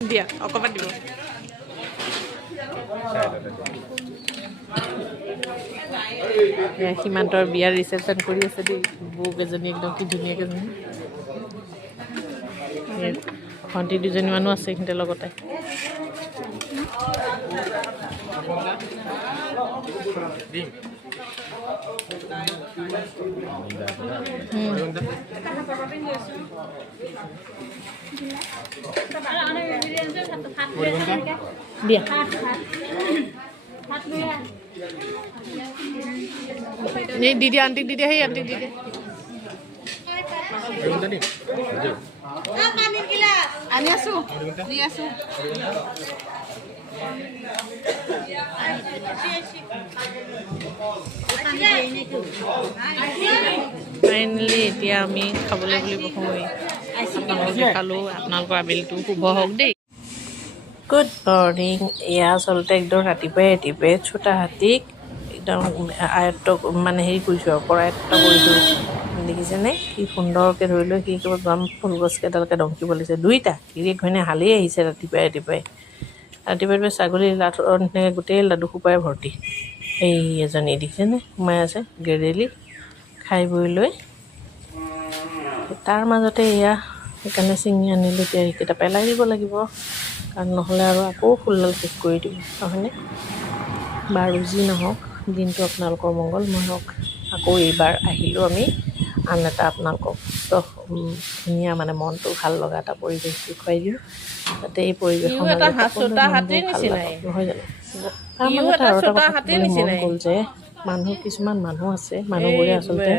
দিয়া অকমান দিব সীমান্তৰ বিয়াৰ ৰিচেপশ্যন কৰি আছে দেই বৌক এজনী একদম কি ধুনীয়াকৈ ভণ্টি দুজনী মানুহ আছে এইখিনিতে লগতে দিয়া नहीं दीदी आंटी दीदी है आंटी दीदी आनी आसु नी आसु फाइनली এতিয়া আমি খাবলৈ বুলি বহোঁ আপোনালোকে খালোঁ আপোনালোকৰ আবেলিটো শুভ হওক দেই গুড মৰ্ণিং এয়া আচলতে একদম ৰাতিপুৱাই ছোটা হাতীক একদম আয়ত্ত মানে হেৰি কৰিছোঁ আৰু কৰায়ত্ত কৰিছোঁ দেখিছেনে কি সুন্দৰকৈ ধৰি লৈ সি কিবা গৰম ফুলগছকেইডালকৈ ডংকিব লাগিছে দুইটা গিৰিয়েক ঘৈণীয়েক হালি আহিছে ৰাতিপুৱাই ছাগলী লাঠৰ নিচিনাকৈ গোটেই লাডু সোপাই ভৰ্তি এই এজনী দেখিছেনে সোমাই আছে গেৰেলি খাই বৈ লৈ তাৰ মাজতে এয়া সেইকাৰণে ছিঙি আনিলোঁ এতিয়া সেইকেইটা পেলাই দিব লাগিব কাৰণ নহ'লে আৰু আকৌ ফুলডাল শেষ কৰি দিব নহয়নে বাৰু যি নহওক দিনটো আপোনালোকৰ মংগল হওক আকৌ এইবাৰ আহিলোঁ আমি আন এটা আপোনালোকক ধুনীয়া মানে মনটো ভাল লগা এটা পৰিৱেশ দেখুৱাই দিওঁ যাতে এই পৰিৱেশৰ নহয় জানো গ'ল যে মানুহ কিছুমান মানুহ আছে মানুহবোৰে আচলতে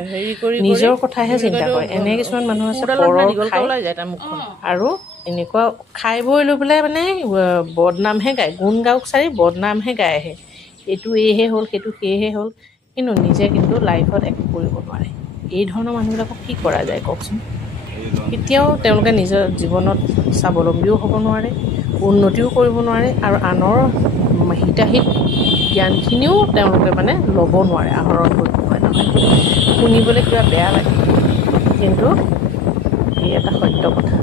নিজৰ কথাহে চিন্তা কৰে এনে কিছুমান মানুহ আছে আৰু এনেকুৱা খাই বৈ লৈ পেলাই মানে বদনামহে গায় গুণ গাওক চাৰি বদনামহে গাই আহে এইটো এইহে হ'ল সেইটো সেয়েহে হ'ল কিন্তু নিজে কিন্তু লাইফত একো কৰিব নোৱাৰে এই ধৰণৰ মানুহবিলাকক কি কৰা যায় কওকচোন কেতিয়াও তেওঁলোকে নিজৰ জীৱনত স্বাৱলম্বীও হ'ব নোৱাৰে উন্নতিও কৰিব নোৱাৰে আৰু আনৰ হিতাহিত জ্ঞানখিনিও তেওঁলোকে মানে ল'ব নোৱাৰে আহৰণ কৰিব নোৱাৰে নহয় শুনিবলৈ কিবা বেয়া লাগে কিন্তু এই এটা সত্য কথা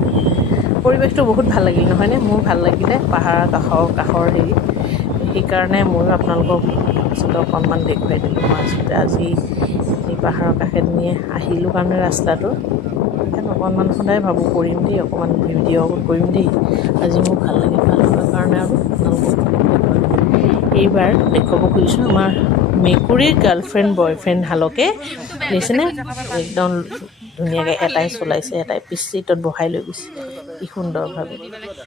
পৰিৱেশটো বহুত ভাল লাগিল নহয়নে মোৰ ভাল লাগিলে পাহাৰৰ কাষৰ হেৰি সেইকাৰণে ময়ো আপোনালোকক আচলতে অকণমান দেখুৱাই দিলোঁ মই আচলতে আজি এই পাহাৰৰ কাষেদিয়ে আহিলোঁ কাৰণে ৰাস্তাটো সেইকাৰণে অকণমান সদায় ভাবোঁ কৰিম দেই অকণমান ভিডিঅ' কৰিম দেই আজি মোৰ ভাল লাগিল ভাল লগাৰ কাৰণে আৰু আপোনালোকক এইবাৰ দেখুৱাব খুজিছোঁ আমাৰ মেকুৰীৰ গাৰ্লফ্ৰেণ্ড বয়ফ্ৰেণ্ড হালকে দেখিছেনে একদম ধুনীয়াকৈ এটাই চলাইছে এটাই পিছ চিটত বহাই লৈ গৈছে কি সুন্দৰভাৱে